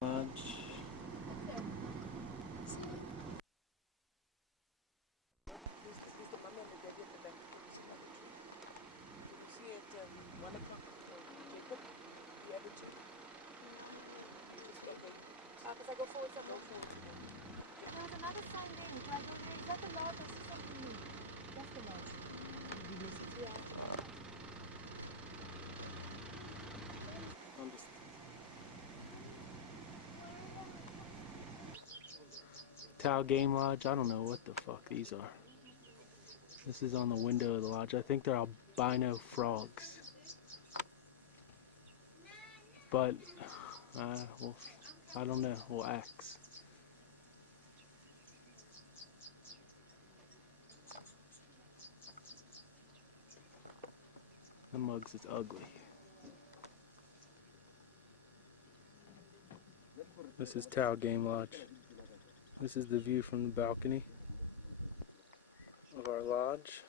Lunch. Because I go forward some more. There was another sign there. Do I go there? Is that the lodge? I see something new. That's the lodge. Yeah. Tao Game Lodge. I don't know what the fuck these are. This is on the window of the lodge. I think they're albino frogs. But, well, I don't know. We'll ask. The mugs is ugly. This is Tao Game Lodge. This is the view from the balcony of our lodge.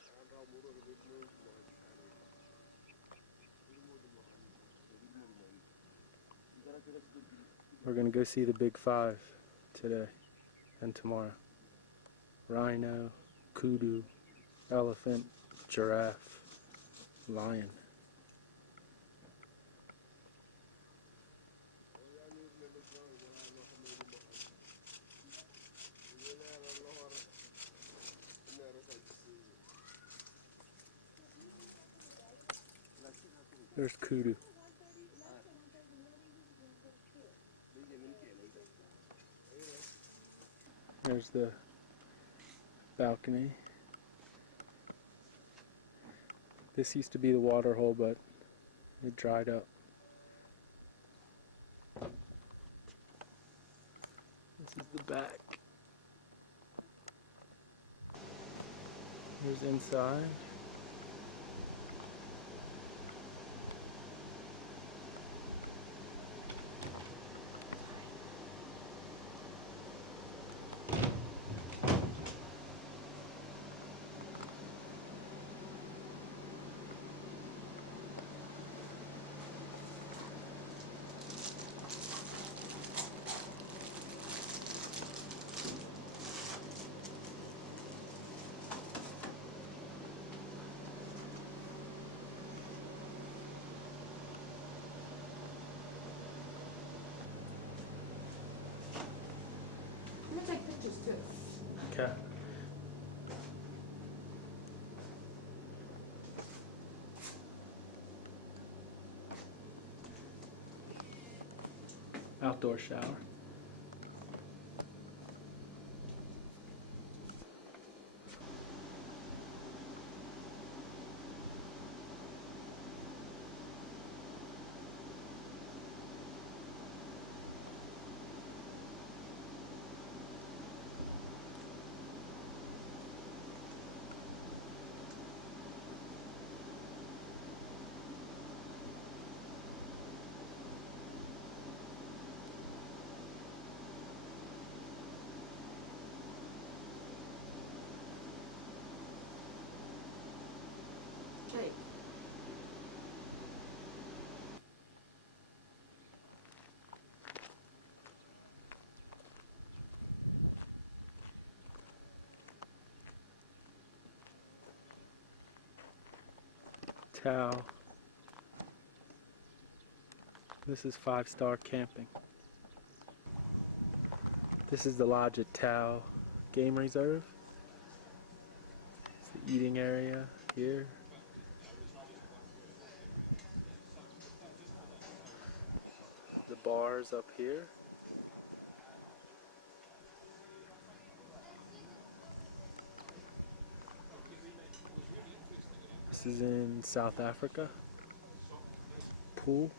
We're gonna go see the big five today and tomorrow. Rhino, kudu, elephant, giraffe, lion. There's kudu. There's the balcony. This used to be the water hole, but it dried up. This is the back. Here's inside. I'm gonna take pictures too. Okay. Outdoor shower. Jake. Tao. This is 5-star camping. This is the lodge at Tao Game Reserve. It's the eating area here. The bars up here. This is in South Africa. Pool.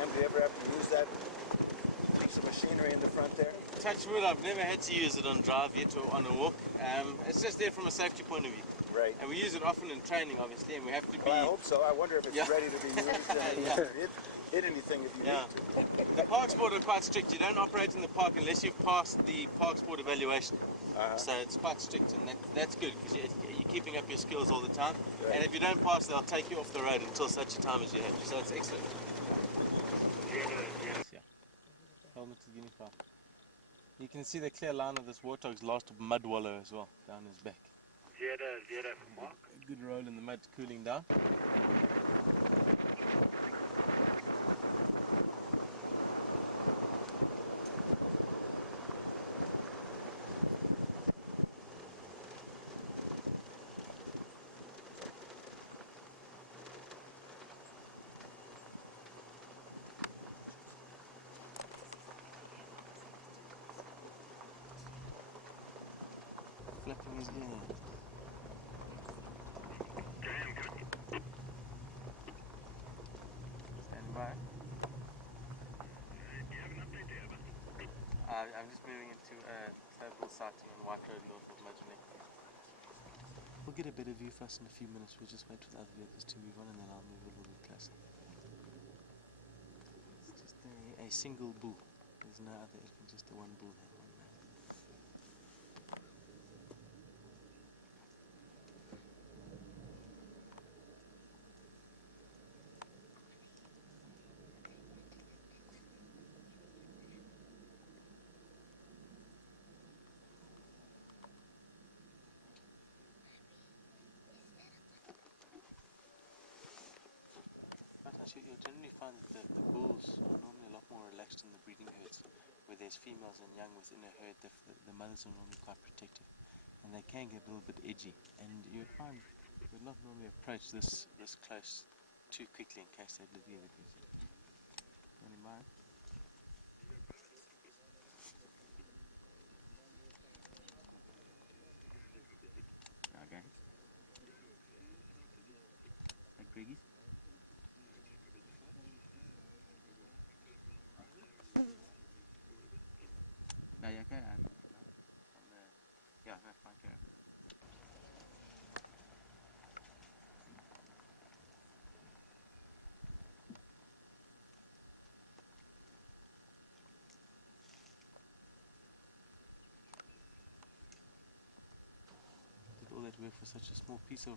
Sam, do you ever have to use that piece of machinery in the front there? Touch wood, I've never had to use it on drive yet or on a walk. It's just there from a safety point of view. Right. And we use it often in training, obviously, and we have to be... Well, I hope so. I wonder if it's Yeah. ready to be used and Yeah. hit anything if you Yeah. need to. The parks board are quite strict. You don't operate in the park unless you've passed the parks board evaluation. So it's quite strict, and that's good because you're keeping up your skills all the time. Right. And if you don't pass, they'll take you off the road until such a time as you have. So it's excellent. Yeah. Helmeted guinea fowl. You can see the clear line of this warthog's last mud wallow as well, down his back. A good roll in the mud, cooling down. Flapping his ear. Stand by. I'm just moving into a Cloverville sighting on White Road north of Majornick. We'll get a better view for us in a few minutes. We'll just wait for the other vehicles to move on and then I'll move a little bit closer. It's just a single bull. There's no other elephant, just the one bull there. One man. You'll generally find that the bulls are normally a lot more relaxed in the breeding herds, where there's females and young within a herd. The mothers are normally quite protective, and they can get a little bit edgy. And you would find you would not normally approach this close too quickly in case they live the other person. Any mind? Okay. Like Greggy's? No, you okay? Yeah, that's fine, okay. Did all that work for such a small piece of